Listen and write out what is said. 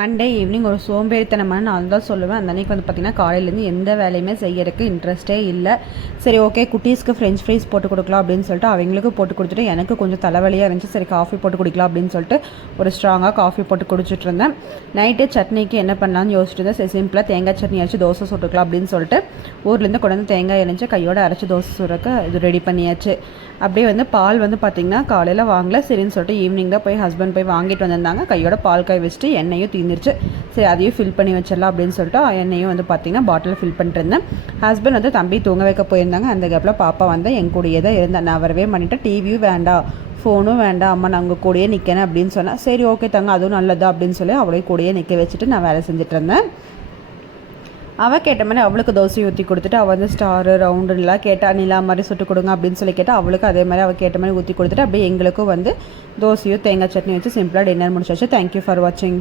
Monday evening ஒரு சோம்பேறித்தனமான நாள் தான் சொல்லுவேன். அந்த அன்றைக்கி வந்து பார்த்திங்கன்னா காலையிலேருந்து எந்த வேலையுமே செய்யறதுக்கு இன்ட்ரெஸ்ட்டே இல்லை. சரி ஓகே குட்டீஸ்க்கு ஃப்ரெஞ்ச் ஃப்ரைஸ் போட்டு கொடுக்கலாம் அப்படின்னு சொல்லிட்டு அவங்களுக்கு போட்டு கொடுத்துட்டு எனக்கு கொஞ்சம் தலைவலியாக இருந்துச்சு. சரி காஃபி போட்டு குடிக்கலாம் அப்படின்னு சொல்லிட்டு ஒரு ஸ்ட்ராங்காக காஃபி போட்டு குடிச்சிட்டு இருந்தேன். நைட்டு சட்னிக்கு என்ன பண்ணலாம்னு யோசிச்சுட்டு இருந்தேன். சரி சிம்பிளாக தேங்காய் சட்னி அரைச்சி தோசை சுட்டுக்கலாம் அப்படின்னு சொல்லிட்டு ஊர்லேருந்து கொண்டு வந்து தேங்காய் இணைச்சி கையோட அரைச்சி தோசை சுடுறக்கு இது ரெடி பண்ணியாச்சு. அப்படியே வந்து பால் வந்து பார்த்திங்கன்னா காலையில் வாங்கல. சரின்னு சொல்லிட்டு ஈவினிங் தான் போய் ஹஸ்பண்ட் போய் வாங்கிட்டு வந்திருந்தாங்க. கையோட பால் காய் வச்சுட்டு எண்ணெயும் தீர்ந்துருச்சு சரி அதையும் ஃபில் பண்ணி வச்சிடலாம் அப்படின்னு சொல்லிட்டு என்னையும் வந்து பார்த்திங்கன்னா பாட்டில் ஃபில் பண்ணிட்டு இருந்தேன் ஹஸ்பண்ட் வந்து தம்பி தூங்க வைக்க போயிருந்தாங்க. அந்த கேப்பில் பாப்பா வந்து என் கூடயே தான் இருந்தேன் நான் வரவே பண்ணிட்டேன் டிவியும் வேண்டாம் ஃபோனும் வேண்டாம் அம்மா நான் உங்கள் கூடயே நிற்கிறேன் அப்படின்னு சொன்னேன் சரி ஓகே தாங்க அதுவும் நல்லதா அப்படின்னு சொல்லி அவளையும் கூடயே நிற்க வச்சுட்டு நான் வேலை செஞ்சுட்டு இருந்தேன் அவள் கேட்ட மாதிரி அவளுக்கு தோசை ஊற்றி கொடுத்துட்டு அவள் வந்து ஸ்டாரு ரவுண்டுலாம் கேட்டால் நிலா மாதிரி சுட்டு கொடுங்க அப்படின்னு சொல்லி கேட்டால் அவளுக்கு அதே மாதிரி அவள் கேட்ட மாதிரி ஊற்றி கொடுத்துட்டு அப்படியே எங்களுக்கும் வந்து தோசையும் தேங்காய் சட்னி வச்சு சிம்பிளாக டின்னர் முடிச்சாச்சு. தேங்க்யூ ஃபார் வாட்சிங்